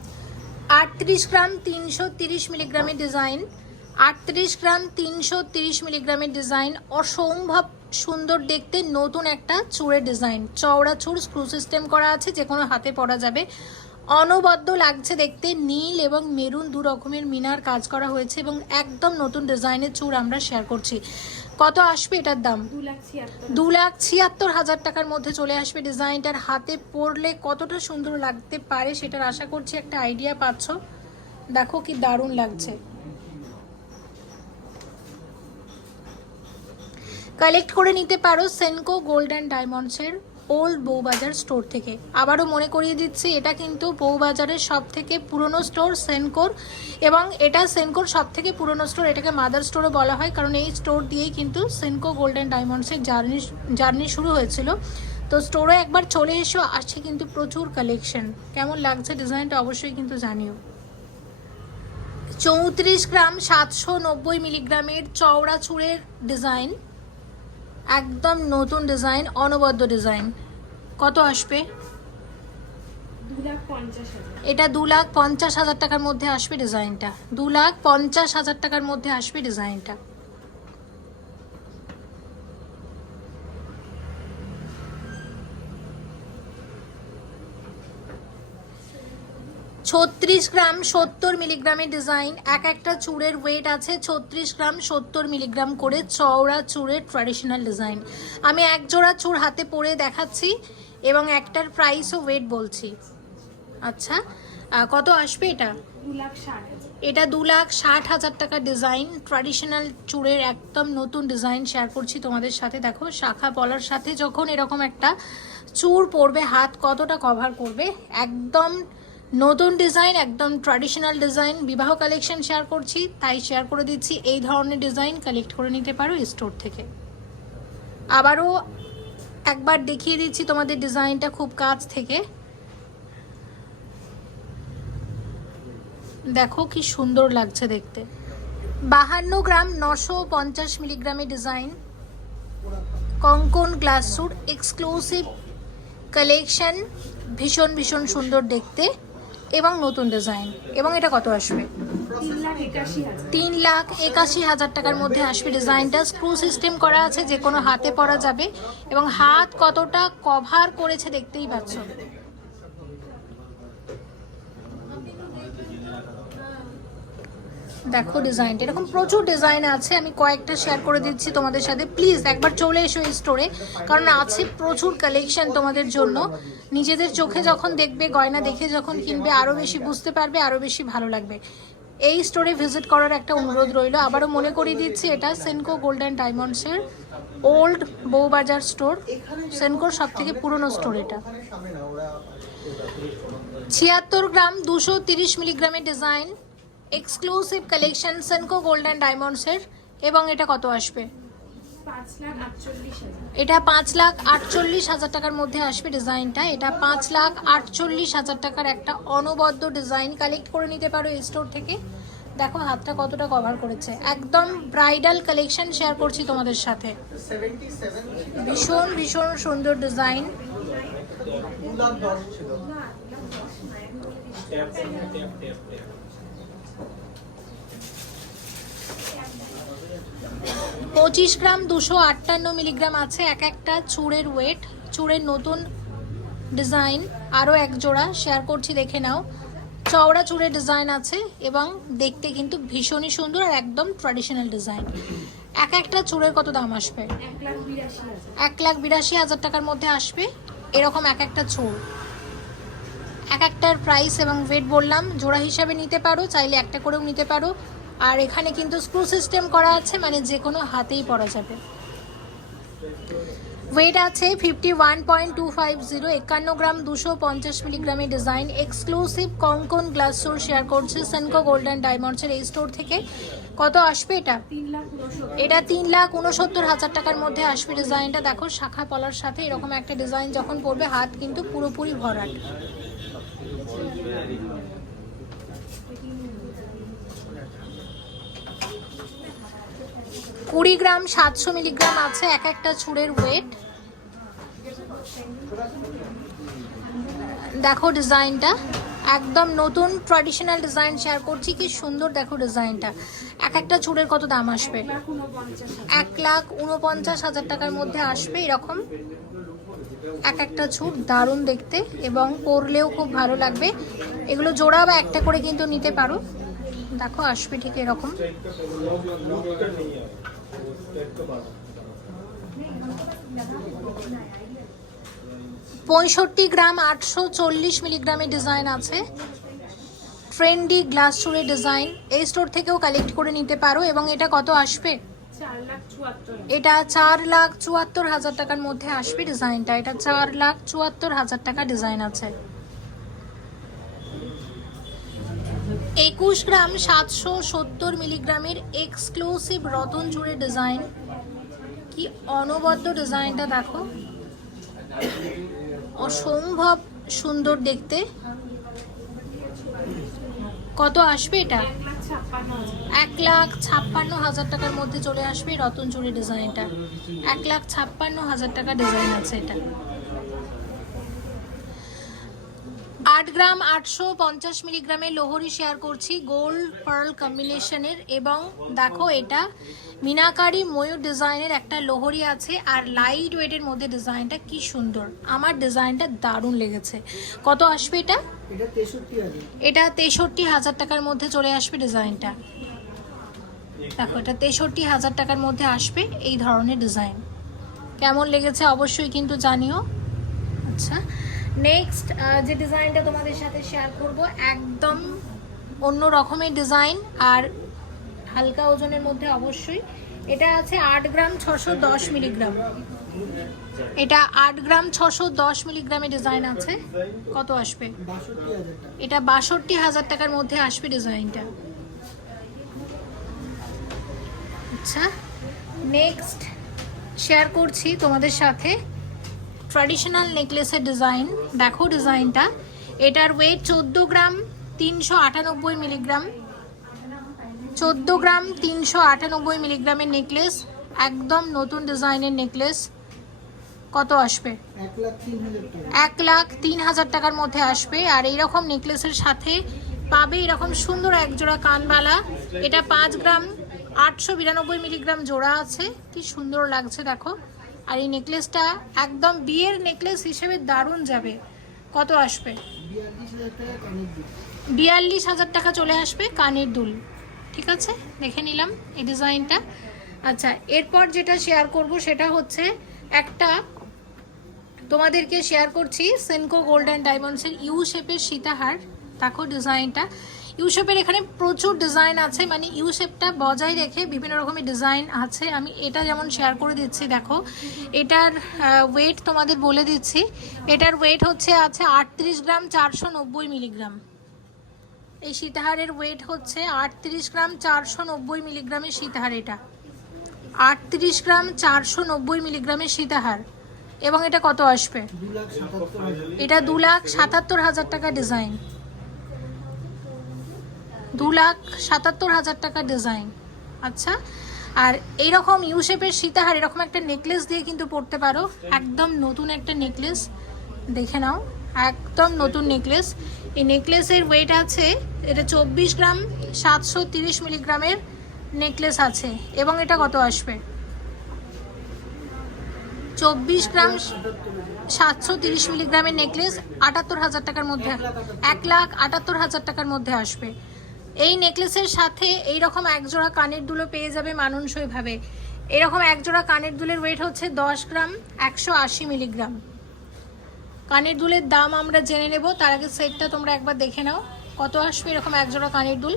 38 গ্রাম 330 মিলিগ্রামের ডিজাইন, 38 গ্রাম 330 মিলিগ্রামের ডিজাইন, অসম্ভব সুন্দর দেখতে নতুন একটা চূড়ের ডিজাইন। চওড়া চূড়, স্ক্রু সিস্টেম করা আছে, যে কোনো হাতে পরা যাবে। অনবদ্য লাগছে দেখতে, নীল এবং মেরুন দু রকমের মিনার কাজ করা হয়েছে এবং একদম নতুন ডিজাইনের চূড় আমরা শেয়ার করছি। কত আসবে এটার দাম? 2,76,000। 2,76,000 টাকার মধ্যে চলে আসবে ডিজাইনটার। হাতে পরলে কতটা সুন্দর লাগতে পারে সেটার আশা করছি একটা আইডিয়া পাচ্ছ। দেখো কি দারুণ লাগছে। কালেক্ট করে নিতে পারো সেনকো গোল্ড অ্যান্ড ডায়মন্ডসের ওল্ড বউবাজার স্টোর থেকে। আবারও মনে করিয়ে দিচ্ছি, এটা কিন্তু বউবাজারের সব থেকে পুরনো স্টোর সেনকোর, এবং এটা সেনকোর সব থেকে পুরনো স্টোর। এটাকে মাদার স্টোরও বলা হয়, কারণ এই স্টোর দিয়েই কিন্তু সেনকো গোল্ড অ্যান্ড ডায়মন্ডসের জার্নি শুরু হয়েছিল। তো স্টোরে একবার চলে এসো, আসছে কিন্তু প্রচুর কালেকশন। কেমন লাগছে ডিজাইনটা অবশ্যই কিন্তু জানিও। 34 গ্রাম 790 মিলিগ্রামের চওড়া চূড়ের ডিজাইন, একদম নতুন ডিজাইন, অনবদ্য ডিজাইন। কত আসবে? 2,50,000। এটা 2,50,000 টাকার মধ্যে আসবে ডিজাইনটা। 2,50,000 টাকার মধ্যে আসবে ডিজাইনটা। 36 গ্রাম 70 মিলিগ্রামের ডিজাইন, এক একটা চূড়ের ওয়েট আছে 36 গ্রাম 70 মিলিগ্রাম করে, চওড়া চূড়ের ট্র্যাডিশনাল ডিজাইন। আমি এক জোড়া চূড় হাতে পরে দেখাচ্ছি এবং একটার প্রাইস ও ওয়েট বলছি। আচ্ছা, কত আসবে এটা? 2,60,000। এটা 2,60,000 টাকা ডিজাইন, ট্র্যাডিশনাল চূড়ের একদম নতুন ডিজাইন শেয়ার করছি তোমাদের সাথে। দেখো শাখা পলার সাথে যখন এরকম একটা চূড় পরবে, হাত কতটা কভার করবে, একদম নতুন ডিজাইন, একদম ট্র্যাডিশনাল ডিজাইন। বিবাহ কালেকশন শেয়ার করছি তাই শেয়ার করে দিচ্ছি। এই ধরনের ডিজাইন কালেক্ট করে নিতে পারো স্টোর থেকে। আবারও একবার দেখিয়ে দিচ্ছি তোমাদের ডিজাইনটা খুব কাছ থেকে। দেখো কি সুন্দর লাগছে দেখতে। 52 গ্রাম 950 মিলিগ্রামের ডিজাইন, কঙ্কন গ্লাস স্যুট, এক্সক্লুসিভ কালেকশন, ভীষণ ভীষণ সুন্দর দেখতে এবং নতুন ডিজাইন। এবং এটা কত আসবে? 3,81,000। 3,81,000 টাকার মধ্যে আসবে ডিজাইনটা। স্ক্রু সিস্টেম করা আছে, যে কোনো হাতে পরা যাবে এবং হাত কতটা কভার করেছে দেখতেই পাচ্ছ। দেখো ডিজাইনটা, এরকম প্রচুর ডিজাইন আছে, আমি কয়েকটা শেয়ার করে দিচ্ছি তোমাদের সাথে। প্লিজ একবার চলে এসো এই স্টোরে, কারণ আছে প্রচুর কালেকশন তোমাদের জন্য। নিজেদের চোখে যখন দেখবে, গয়না দেখে যখন কিনবে, আরও বেশি বুঝতে পারবে, আরও বেশি ভালো লাগবে। এই স্টোরে ভিজিট করার একটা অনুরোধ রইল। আবারও মনে করিয়ে দিচ্ছি, এটা সেনকো গোল্ড অ্যান্ড ডায়মন্ডসের ওল্ড বউবাজার স্টোর, সেনকোর সব থেকে পুরনো স্টোর এটা। 76 গ্রাম 230 মিলিগ্রামের design, exclusive collection, Senco gold and ডায়মন্ডসের। এবং এটা কত আসবে? 5,48,000। এটা 5,48,000 টাকার মধ্যে আসবে ডিজাইনটা। এটা 5,48,000 টাকার একটা অনবদ্য ডিজাইন, কালেক্ট করে নিতে পারো এই স্টোর থেকে। দেখো হাতটা কতটা কভার করেছে, একদম ব্রাইডাল কালেকশন শেয়ার করছি তোমাদের সাথে। ভীষণ ভীষণ সুন্দর ডিজাইন। পঁচিশ গ্রাম 258 মিলিগ্রাম আছে এক একটা চূড়ের ওয়েট, চূড়ের নতুন ডিজাইন। আরও এক জোড়া শেয়ার করছি, দেখে নাও। চওড়া চূড়ের ডিজাইন আছে এবং দেখতে কিন্তু ভীষণই সুন্দর আর একদম ট্র্যাডিশনাল ডিজাইন। এক একটা চূড়ের কত দাম আসবে? 1,82,000। 1,82,000 টাকার মধ্যে আসবে এরকম এক একটা চূড়। এক একটার প্রাইস এবং ওয়েট বললাম, জোড়া হিসাবে নিতে পারো, চাইলে একটা করেও নিতে পারো। আর এখানে কিন্তু স্ক্রু সিস্টেম করা আছে, মানে যে কোনো হাতেই পরা যাবে। ওয়েট আছে 51.250, 51 গ্রাম 250 মিলিগ্রামের ডিজাইন, এক্সক্লুসিভ কঙ্কন গ্লাস স্টোর শেয়ার করছে সেনকো গোল্ড অ্যান্ড ডায়মন্ডসের এই স্টোর থেকে। কত আসবে এটা? 3,69,000। এটা 3,69,000 টাকার মধ্যে আসবে ডিজাইনটা। দেখো শাখা পলার সাথে এরকম একটা ডিজাইন যখন পরবে, হাত কিন্তু পুরোপুরি ভরাট। কুড়ি গ্রাম 700 মিলিগ্রাম আছে এক একটা চূড়ের ওয়েট। দেখো ডিজাইনটা একদম নতুন ট্র্যাডিশনাল ডিজাইন শেয়ার করছি, কি সুন্দর দেখো ডিজাইনটা। এক একটা চূড়ের কত দাম আসবে? 1,49,000 টাকার মধ্যে আসবে এরকম এক একটা চূড়। দারুণ দেখতে এবং পরলেও খুব ভালো লাগবে। এগুলো জোড়া বা একটা করে কিন্তু নিতে পারো। দেখো আসবে ঠিক এরকম। 65 গ্রাম 840 মিলিগ্রামের ডিজাইন আছে, ট্রেন্ডি গ্লাস চূড়ের ডিজাইন। এই স্টোর থেকেও কালেক্ট করে নিতে পারো। এবং এটা কত আসবে? 4,74,000। এটা 4,74,000 টাকার মধ্যে আসবে ডিজাইনটা। এটা 4,74,000 টাকা ডিজাইন আছে। 21 গ্রাম 770 মিলিগ্রামের এক্সক্লুসিভ রতন চূড়ের ডিজাইন। কি অনবদ্য ডিজাইনটা দেখো, অসম্ভব সুন্দর দেখতে। কত আসবে এটা? 1,56,000 টাকার মধ্যে চলে আসবে রতন চুড়ি ডিজাইনটা। 1,56,000 টাকা ডিজাইন আছে এটা। 8 গ্রাম 850 মিলিগ্রামের লোহরি শেয়ার করছি, গোল্ড পার্ল কম্বিনেশনের। এবং দেখো এটা মিনাকারি ময়ূর ডিজাইনের একটা লোহরি আছে, আর লাইট ওয়েটের মধ্যে ডিজাইনটা কি সুন্দর, আমার ডিজাইনটা দারুণ লেগেছে। কত আসবে এটা? এটা 63,000। এটা 63,000 টাকার মধ্যে চলে আসবে ডিজাইনটা। দেখো এটা 63,000 টাকার মধ্যে আসবে এই ধরনের ডিজাইন। কেমন লেগেছে অবশ্যই কিন্তু জানিও। আচ্ছা, নেক্সট যে ডিজাইনটা তোমাদের সাথে শেয়ার করব, একদম অন্য রকমের ডিজাইন আর হালকা ওজনের মধ্যে অবশ্যই। এটা আছে 8 গ্রাম 610 মিলিগ্রাম। এটা 8 গ্রাম 610 মিলিগ্রামের ডিজাইন আছে। কত আসবে? 62,000 টাকা। এটা 62,000 টাকার মধ্যে আসবে ডিজাইনটা। আচ্ছা, নেক্সট শেয়ার করছি তোমাদের সাথে ট্র্যাডিশনাল নেকলেসের ডিজাইন। দেখো ডিজাইনটা, এটার ওয়েট 14 গ্রাম 398 মিলিগ্রাম। 14 গ্রাম 398 মিলিগ্রামের নেকলেস, একদম নতুন ডিজাইনের নেকলেস। কত আসবে? 1,03,000 টাকা। 1,03,000 টাকার মধ্যে আসবে। আর এইরকম নেকলেসের সাথে পাবে এরকম সুন্দর একজোড়া কানবালা। এটা 5 গ্রাম 892 মিলিগ্রাম জোড়া আছে, কি সুন্দর লাগছে দেখো। আর এই নেকলেসটা একদম বিয়ের নেকলেস হিসেবে দারুণ যাবে। কত আসবে? 42,000 টাকা কানের দুল। 42,000 টাকা চলে আসবে কানের দুল। ঠিক আছে, দেখে নিলাম এই ডিজাইনটা। আচ্ছা, এরপর যেটা শেয়ার করব সেটা হচ্ছে একটা, তোমাদেরকে শেয়ার করছি সেনকো গোল্ড অ্যান্ড ডায়মন্ডসের ইউ শেপের সীতাহার। দেখো ডিজাইনটা, ইউ শেপের এখানে প্রচুর ডিজাইন আছে, মানে ইউ শেপটা বজায় রেখে বিভিন্ন রকমের ডিজাইন আছে। আমি এটা যেমন শেয়ার করে দিচ্ছি, দেখো এটার ওয়েট তোমাদের বলে দিচ্ছি। এটার ওয়েট হচ্ছে আছে 38 গ্রাম 490 মিলিগ্রাম। এই সীতাহারের ওয়েট হচ্ছে 38 গ্রাম 490 মিলিগ্রামের সীতাহার। এটা 38 গ্রাম 490 মিলিগ্রামের সীতাহার। এবং এটা কত আসবে? 2,77,000। এটা 2,77,000 টাকা ডিজাইন। 2,77,000 টাকা ডিজাইন। আচ্ছা, আর এইরকম ইউ শেপের সীতাহার এরকম একটা নেকলেস দিয়ে কিন্তু পরতে পারো। একদম নতুন একটা নেকলেস, দেখে নাও, একদম নতুন নেকলেস। এই নেকলেসের ওয়েট আছে, এটা 24 গ্রাম 730 মিলিগ্রামের নেকলেস আছে। এবং এটা কত আসবে? 24 গ্রাম 730 মিলিগ্রামের নেকলেস 78,000 টাকার মধ্যে, 1,78,000 টাকার মধ্যে আসবে। এই নেকলেসের সাথে এইরকম একজোড়া কানের দুলও পেয়ে যাবে মানানসইভাবে। এরকম একজোড়া কানের দুলের ওয়েট হচ্ছে 10 গ্রাম 180 মিলিগ্রাম। কানের দুলের দাম আমরা জেনে নেব, তার আগে সেটটা তোমরা একবার দেখে নাও কত আসবে এরকম একজোড়া কানের দুল।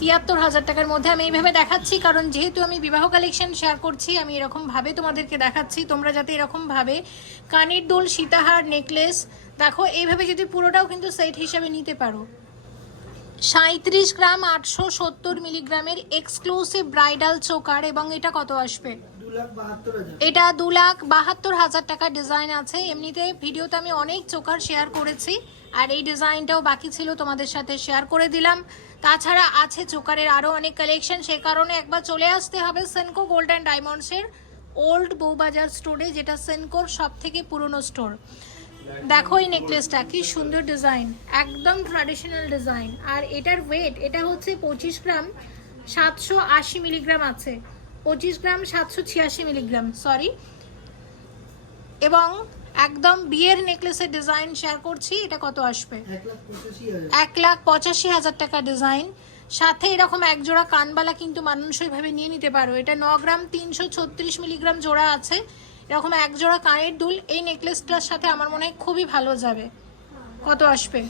73,000 টাকার মধ্যে আমি এইভাবে দেখাচ্ছি, কারণ যেহেতু আমি বিবাহ কালেকশন শেয়ার করছি, আমি এরকমভাবে তোমাদেরকে দেখাচ্ছি, তোমরা যাতে এরকমভাবে কানের দুল, সীতাহার, নেকলেস দেখো এইভাবে যদি পুরোটাও কিন্তু সেট হিসাবে নিতে পারো। 37 গ্রাম 870 মিলিগ্রামের এক্সক্লুসিভ ব্রাইডাল চোকার। এবং এটা কত আসবে? 2,72,000। এটা 2,72,000 টাকার ডিজাইন আছে। এমনিতে ভিডিওতে আমি অনেক চোকার শেয়ার করেছি, আর এই ডিজাইনটাও বাকি ছিল তোমাদের সাথে শেয়ার করে দিলাম। তাছাড়া আছে চোকারের আরও অনেক কালেকশন, সে কারণে একবার চলে আসতে হবে সেনকো গোল্ড অ্যান্ড ডায়মন্ডসের ওল্ড বউবাজার স্টোরে, যেটা সেনকোর সব থেকে পুরনো স্টোর। দেখো এই নেকলেসটা কি সুন্দর ডিজাইন, একদম ট্র্যাডিশনাল ডিজাইন। আর এটার ওয়েট, এটা হচ্ছে 25 গ্রাম 780 মিলিগ্রাম আছে, 25 গ্রাম 786 মিলিগ্রাম, সরি। এবং একদম বিয়ের নেকলেসের ডিজাইন শেয়ার করছি। এটা কত আসবে? 1,85,000। 1,85,000 টাকা ডিজাইন। সাথে এরকম একজোড়া কানবালা কিন্তু মানানসইভাবে নিয়ে নিতে পারো। এটা 9 গ্রাম 336 মিলিগ্রাম জোড়া আছে। এরকম একজোড়া কানের দুল এই নেকলেসটার সাথে আমার মনে হয় খুবই ভালো যাবে। কত আসবে?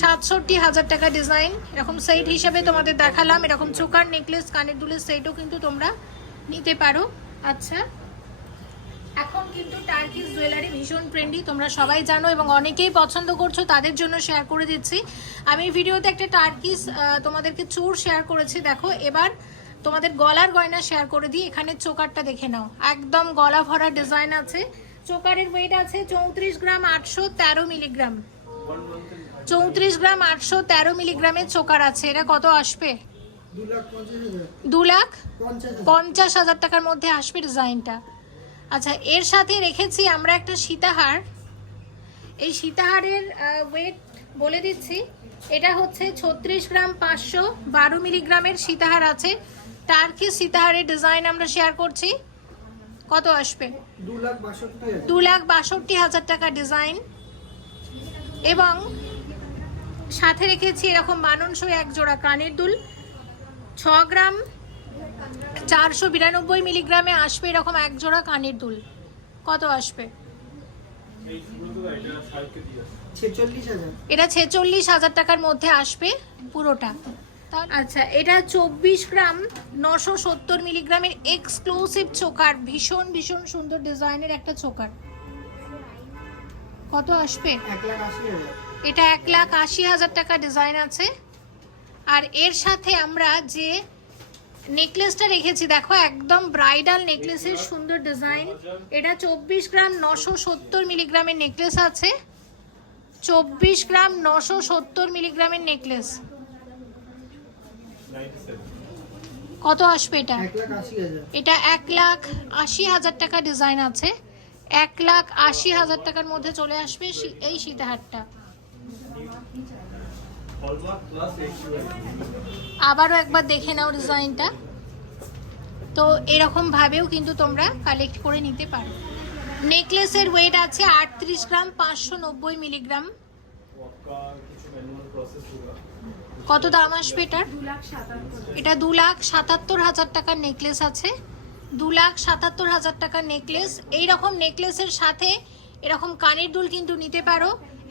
67,000 টাকা ডিজাইন। এরকম সেট হিসাবে তোমাদের দেখালাম, এরকম চোকার, নেকলেস, কানের দুলের সেটও কিন্তু তোমরা নিতে পারো। আচ্ছা, এখন কিন্তু টার্কিশ জুয়েলারি ভীষণ ট্রেন্ডি, তোমরা সবাই জানো এবং অনেকেই পছন্দ করছো, তাদের জন্য শেয়ার করে দিচ্ছি। আমি ভিডিওতে একটা টার্কিশ তোমাদেরকে চূড় শেয়ার করেছি, দেখো এবার তোমাদের গলার গয়না শেয়ার করে দিই। এখানে চোকারটা দেখে নাও, একদম গলা ভরা ডিজাইন আছে। চোকারের ওয়েট আছে 34 গ্রাম 813 মিলিগ্রাম। 34 গ্রাম 813 মিলিগ্রামের চোকার আছে। এটা কত আসবে? 2,50,000 টাকার মধ্যে আসবে ডিজাইনটা। আচ্ছা, এর সাথে রেখেছি আমরা একটা সীতাহার। এই সীতাহারের ওয়েট বলে দিচ্ছি, এটা হচ্ছে 36 গ্রাম 512 মিলিগ্রামের সীতাহার আছে। টার্কি সীতাহারের ডিজাইন আমরা শেয়ার করছি। কত আসবে? 2,62,000। 2,62,000 টাকা ডিজাইন। এবং সাথে রেখেছি এরকম মানানসই এক জোড়া কানের দুল, 6 গ্রাম 492 মিলিগ্রামে আসবে এরকম এক জোড়া কানের দুল। কত আসবে? 46,000। এটা 46,000 টাকার মধ্যে আসবে পুরোটা। আচ্ছা, এটা 24 গ্রাম 970 মিলিগ্রামের এক্সক্লুসিভ চোকার, ভীষণ ভীষণ সুন্দর ডিজাইনের একটা চোকার। কত আসবে? 1,80,000। এটা 1,80,000 টাকা ডিজাইন আছে। আর এর সাথে আমরা যে নেকলেসটা রেখেছি দেখো, একদম ব্রাইডাল নেকলেসের সুন্দর ডিজাইন। এটা 24 গ্রাম 970 মিলিগ্রামের নেকলেস আছে। 24 গ্রাম 970 মিলিগ্রামের নেকলেস। কত আসবে এটা? 1,80,000। এটা 1,80,000 টাকা ডিজাইন আছে। 1,80,000 টাকার মধ্যে চলে আসবে এই সীতাহারটা। আবারও একবার দেখে নাও ডিজাইনটা। তো এরকম ভাবেও কিন্তু তোমরা কালেক্ট করে নিতে পারো। নেকলেসের ওয়েট আছে 38 গ্রাম 590 মিলিগ্রাম। কত দাম আসবে এটার? 2,77,000। এটা 2,77,000 টাকার নেকলেস আছে। 2,77,000 টাকার নেকলেস। এইরকম নেকলেসের সাথে এরকম কানের দুল কিন্তু নিতে পারো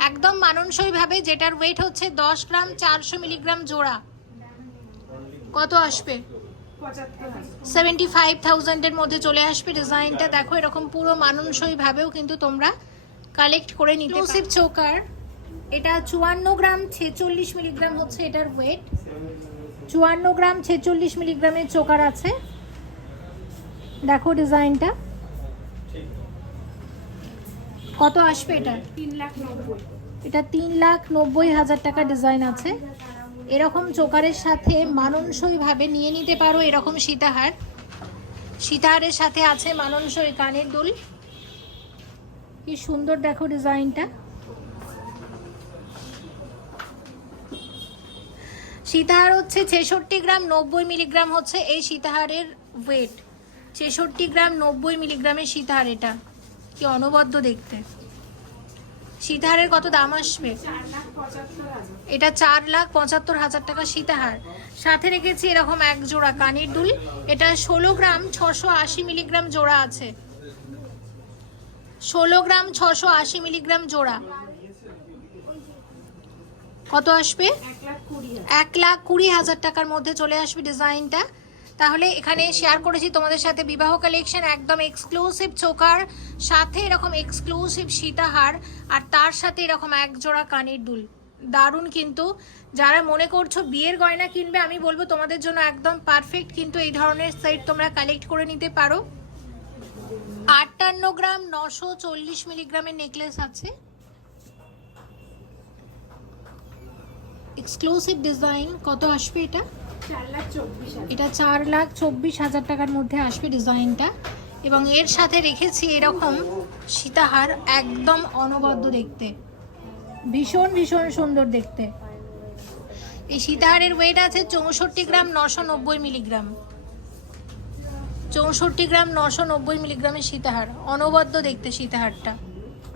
একদম মানানসই ভাবে, যেটার ওয়েট হচ্ছে 10 গ্রাম 400 মিলিগ্রাম জোড়া। কত আসবে? 75,000 এর মধ্যে চলে আসবে ডিজাইনটা। দেখো এরকম পুরো মানানসই ভাবেও কিন্তু তোমরা কালেক্ট করে নিতে পারো। চোকার, এটা 54 গ্রাম 46 মিলিগ্রাম হচ্ছে এটার ওয়েট। 54 গ্রাম 46 মিলিগ্রামের চোকার আছে। দেখো ডিজাইনটা। কত আসবে এটা? 3,90,000। এটা 3,90,000 টাকা ডিজাইন আছে। এরকম চোকারের সাথে মানানসই ভাবে নিয়ে নিতে পারো এরকম সীতাহার। সীতাহারের সাথে আছে মানানসই কানের দুল। কি সুন্দর দেখো ডিজাইনটা। সীতাহার হচ্ছে 66 গ্রাম 90 মিলিগ্রাম হচ্ছে এই সীতাহারের ওয়েট। 66 গ্রাম 90 মিলিগ্রামের সীতাহার। এটা কি অনবদ্য দেখতে। সীতাহারের কত দাম আসবে? 4,75,000। এটা 4,75,000 টাকা সীতাহার। সাথে রেখেছি এরকম এক জোড়া কানের দুল। এটা 16 গ্রাম 680 মিলিগ্রাম জোড়া আছে। 16 গ্রাম 680 মিলিগ্রাম জোড়া। কত আসবে? 1,20,000। 1,20,000 টাকার মধ্যে চলে আসবে ডিজাইনটা। তাহলে এখানে শেয়ার করেছি তোমাদের সাথে বিবাহ কালেকশন, একদম এক্সক্লুসিভ চোকার, সাথে এরকম এক্সক্লুসিভ সীতাহার, আর তার সাথে এরকম এক জোড়া কানের দুল। দারুণ কিন্তু। যারা মনে করছো বিয়ের গয়না কিনবে, আমি বলবো তোমাদের জন্য একদম পারফেক্ট কিন্তু এই ধরনের সেট তোমরা কালেক্ট করে নিতে পারো। 58 গ্রাম 940 মিলিগ্রামের নেকলেস আছে। Exclusive design. কত আসবে এটা? 4,24,000। এটা 4,24,000 টাকার মধ্যে আসবে ডিজাইনটা। এবং এর সাথে রেখেছি এরকম সীতাহার, একদম অনবদ্য দেখতে, ভীষণ ভীষণ সুন্দর দেখতে। এই সীতাহারের ওয়েট আছে 64 গ্রাম 990 মিলিগ্রাম। 64 গ্রাম 990 মিলিগ্রামের সীতাহার, অনবদ্য দেখতে সীতাহারটা।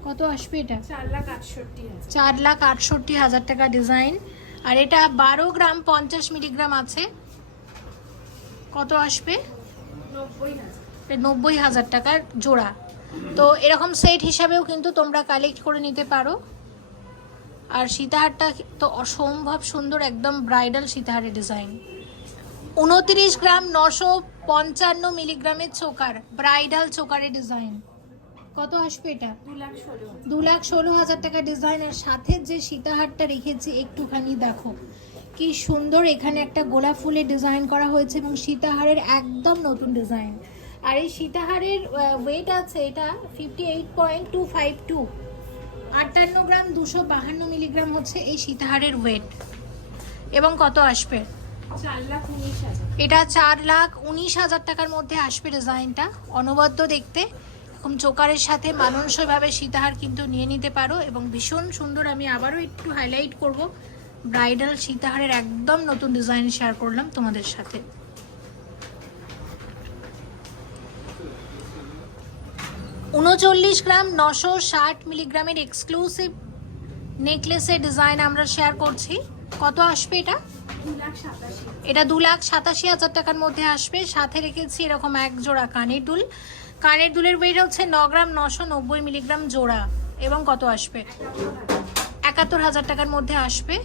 কত আসবে এটা? 4,68,000। 4,68,000 টাকা ডিজাইন। আর এটা 12 গ্রাম 50 মিলিগ্রাম আছে। কত আসবে? 90,000। 90,000 টাকার জোড়া। তো এরকম সেট হিসাবেও কিন্তু তোমরা কালেক্ট করে নিতে পারো। আর সীতাহারটা তো অসম্ভব সুন্দর, একদম ব্রাইডাল সীতাহারের ডিজাইন। 29 গ্রাম 955 মিলিগ্রামের চোকার, ব্রাইডাল চোকারের ডিজাইন। কত আসবে এটা? 2,16,000। 2,16,000 টাকা ডিজাইনের সাথে যে সীতাহারটা রেখেছি একটুখানি দেখো কি সুন্দর। এখানে একটা গোলাপ ফুলের ডিজাইন করা হয়েছে এবং সীতাহারের একদম নতুন ডিজাইন। আর এই সীতাহারের ওয়েট আছে এটা 58.252। 58 গ্রাম 252 মিলিগ্রাম হচ্ছে এই সীতাহারের ওয়েট। এবং কত আসবে? 4,19,000। এটা 4,19,000 টাকার মধ্যে আসবে ডিজাইনটা। অনবদ্য দেখতে, এরকম চোকারের সাথে মানানসইভাবে সীতাহার কিন্তু নিয়ে নিতে পারো এবং ভীষণ সুন্দর। আমি আবারও একটু হাইলাইট করব, ব্রাইডাল সীতাহারের একদম নতুন ডিজাইন শেয়ার করলাম তোমাদের সাথে। ছেচল্লিশ গ্রাম 960 মিলিগ্রামের এক্সক্লুসিভ নেকলেসের ডিজাইন আমরা শেয়ার করছি। কত আসবে এটা? 2,87,000 এটা 2,87,000 টাকার মধ্যে আসবে। সাথে রেখেছি এরকম এক জোড়া কানের দুল। কানের দুলের ওয়েট হচ্ছে 9 গ্রাম 990 মিলিগ্রাম জোড়া। এবং কত আসবে? 71,000 টাকার মধ্যে আসবে।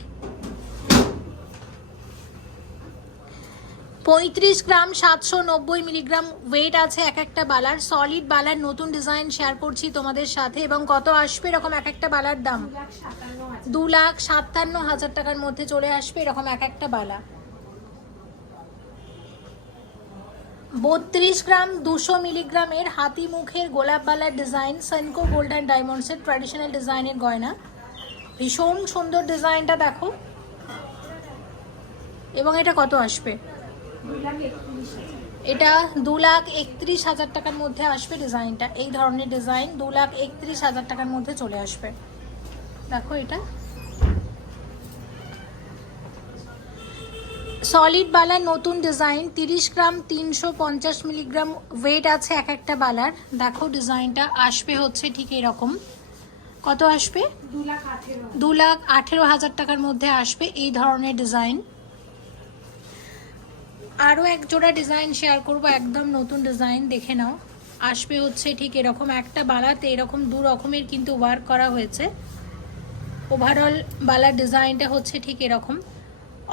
35 গ্রাম 790 মিলিগ্রাম ওয়েট আছে এক একটা বালার। সলিড বালার নতুন ডিজাইন শেয়ার করছি তোমাদের সাথে। এবং কত আসবে এরকম এক একটা বালার দাম? 2,57,000 2,57,000 টাকার মধ্যে চলে আসবে এরকম এক একটা বালা। 32 গ্রাম 200 মিলিগ্রামের হাতি মুখের গোলাপ বালার ডিজাইন, সেনকো গোল্ড অ্যান্ড ডায়মন্ডসের ট্র্যাডিশনাল ডিজাইনের গয়না। ভীষণ সুন্দর ডিজাইনটা দেখো। এবং এটা কত আসবে? 2,31,000 এটা 2,31,000 টাকার মধ্যে আসবে ডিজাইনটা। এই ধরনের ডিজাইন 2,31,000 টাকার মধ্যে চলে আসবে। দেখো এটা সলিড বালার নতুন ডিজাইন, 30 গ্রাম 350 মিলিগ্রাম ওয়েট আছে এক একটা বালার। দেখো ডিজাইনটা আসবে হচ্ছে ঠিক এরকম। কত আসবে? 2,18,000 2,18,000 টাকার মধ্যে আসবে এই ধরনের ডিজাইন। আরও এক জোড়া ডিজাইন শেয়ার করব, একদম নতুন ডিজাইন, দেখে নাও। আসবে হচ্ছে ঠিক এরকম একটা বালাতে এরকম দু রকমের কিন্তু ওয়ার্ক করা হয়েছে। ওভারঅল বালার ডিজাইনটা হচ্ছে ঠিক এরকম,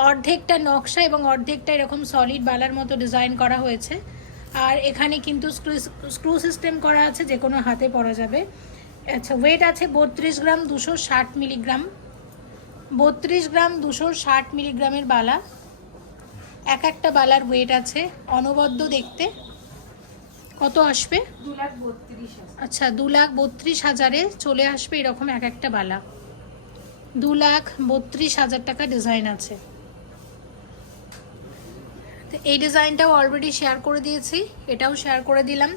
অর্ধেকটা নকশা এবং অর্ধেকটা এরকম সলিড বালার মতো ডিজাইন করা হয়েছে। আর এখানে কিন্তু স্ক্রু সিস্টেম করা আছে, যে কোনো হাতে পরা যাবে। আচ্ছা, ওয়েট আছে 32 গ্রাম 260 মিলিগ্রাম। 32 গ্রাম 260 মিলিগ্রামের বালা। এক একটা বালার ওয়েট আছে, অনবদ্য দেখতে। কত আসবে? 2,32,000 আচ্ছা, 2,32,000-এ চলে আসবে এরকম এক একটা বালা। 2,32,000 টাকা ডিজাইন আছে। তো এই ডিজাইনটাও অলরেডি শেয়ার করে দিয়েছি, এটাও শেয়ার করে দিলাম।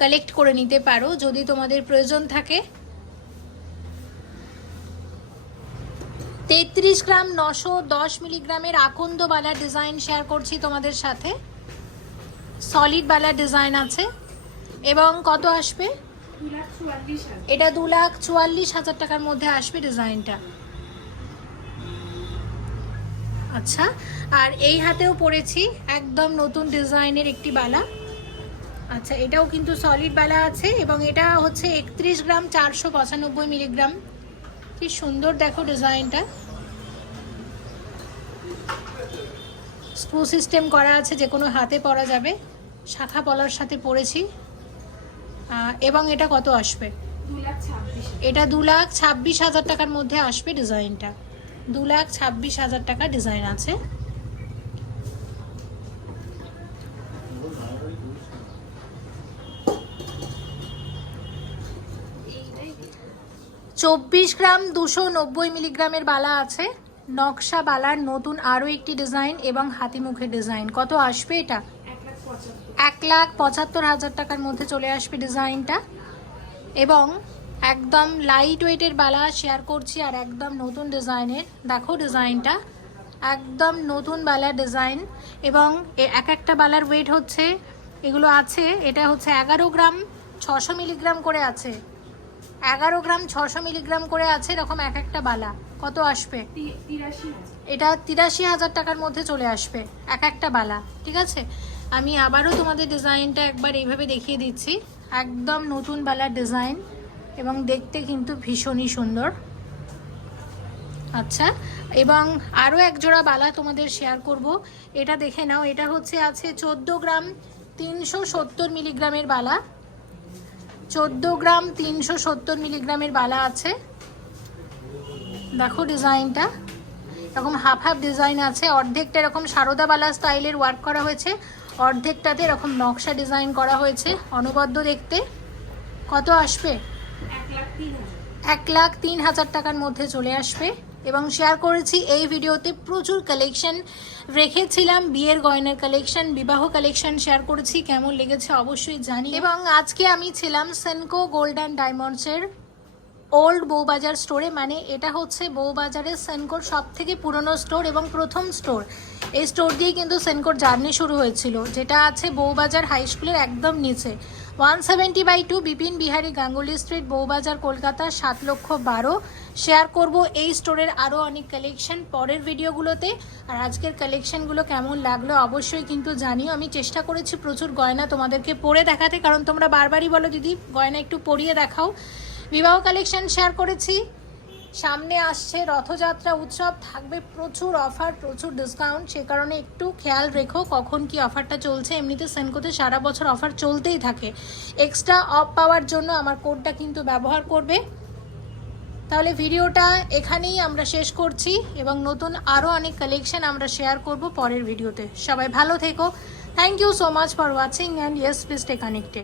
কালেক্ট করে নিতে পারো যদি তোমাদের প্রয়োজন থাকে। 33 গ্রাম 910 মিলিগ্রামের আকন্দ বালার ডিজাইন শেয়ার করছি তোমাদের সাথে। সলিড বালার ডিজাইন আছে। এবং কত আসবে? 2,44,000 এটা 2,44,000 টাকার মধ্যে আসবে ডিজাইনটা। আচ্ছা, আর এই হাতেও পরেছি একদম নতুন ডিজাইনের একটি বালা। আচ্ছা, এটাও কিন্তু সলিড বালা আছে এবং এটা হচ্ছে 31 গ্রাম 495 মিলিগ্রাম। কি সুন্দর দেখো ডিজাইনটা। স্ক্রু সিস্টেম করা আছে, যে কোনো হাতে পরা যাবে। শাখা পলার সাথে পরেছি। এবং এটা কত আসবে? 2,26,000 এটা 2,26,000 টাকার মধ্যে আসবে ডিজাইনটা। 2,26,000 টাকা ডিজাইন আছে। এইটাই 24 গ্রাম 290 মিলিগ্রামের বালা আছে। নকশা বালার নতুন আরও একটি ডিজাইন এবং হাতিমুখের ডিজাইন। কত আসবে এটা? 1,75,000 1,75,000 টাকার মধ্যে চলে আসবে ডিজাইনটা। এবং একদম লাইট ওয়েটের বালা শেয়ার করছি, আর একদম নতুন ডিজাইনের। দেখো ডিজাইনটা একদম নতুন বালার ডিজাইন। এবং এক একটা বালার ওয়েট হচ্ছে, এগুলো আছে, এটা হচ্ছে 11 গ্রাম 600 মিলিগ্রাম করে আছে। 11 গ্রাম 600 মিলিগ্রাম করে আছে এরকম এক একটা বালা। কত আসবে? 83,000 এটা 83,000 টাকার মধ্যে চলে আসবে এক একটা বালা। ঠিক আছে, আমি আবারও তোমাদের ডিজাইনটা একবার এইভাবে দেখিয়ে দিচ্ছি। একদম নতুন বালার ডিজাইন এবং দেখতে কিন্তু ভীষণই সুন্দর। আচ্ছা, এবং আরও এক জোড়া বালা তোমাদের শেয়ার করব, এটা দেখে নাও। এটা হচ্ছে আছে 14 গ্রাম 370 মিলিগ্রামের বালা। 14 গ্রাম 370 মিলিগ্রামের বালা আছে। দেখো ডিজাইনটা এরকম হাফ হাফ ডিজাইন আছে। অর্ধেকটা এরকম সারদা বালা স্টাইলের ওয়ার্ক করা হয়েছে, অর্ধেকটাতে এরকম নকশা ডিজাইন করা হয়েছে, অনবদ্য দেখতে। কত আসবে? 1,03,000 1,03,000 টাকার মধ্যে চলে আসবে। এবং শেয়ার করেছি এই ভিডিওতে প্রচুর কালেকশন রেখেছিলাম, বিয়ের গয়নার কালেকশন, বিবাহ কালেকশন শেয়ার করেছি। কেমন লেগেছে অবশ্যই জানি। এবং আজকে আমি ছিলাম সেনকো গোল্ড অ্যান্ড ডায়মন্ডসের ওল্ড বউবাজার স্টোরে, মানে এটা হচ্ছে বউবাজারের সেনকোর সব থেকে পুরনো স্টোর এবং প্রথম স্টোর। এই স্টোর দিয়ে কিন্তু সেনকোর জার্নি শুরু হয়েছিল, যেটা আছে বউবাজার হাই স্কুলের একদম নিচে। 170/2 বিপিন বিহারী গাঙ্গুলি স্ট্রিট, বউবাজার, কলকাতা 7,12,000। শেয়ার করব এই স্টোরের আরও অনেক কালেকশন পরের ভিডিওগুলোতে। আর আজকের কালেকশনগুলো কেমন লাগলো অবশ্যই কিন্তু জানিও। আমি চেষ্টা করেছি প্রচুর গয়না তোমাদেরকে পরে দেখাতে, কারণ তোমরা বারবারই বলো দিদি গয়না একটু পরিয়ে দেখাও। বিবাহ কালেকশন শেয়ার করেছি। সামনে আসছে রথযাত্রা উৎসব, থাকবে প্রচুর অফার, প্রচুর ডিসকাউন্ট, সে কারণে একটু খেয়াল রেখো কখন কি অফারটা চলছে। এমনিতে সেনকোতে সারা বছর অফার চলতেই থাকে। এক্সট্রা অফ পাওয়ার জন্য আমার কোডটা কিন্তু ব্যবহার করবে। তাহলে ভিডিওটা এখানেই আমরা শেষ করছি এবং নতুন আরও অনেক কালেকশন আমরা শেয়ার করব পরের ভিডিওতে। সবাই ভালো থেকো। Thank you so much for watching and yes please stay connected.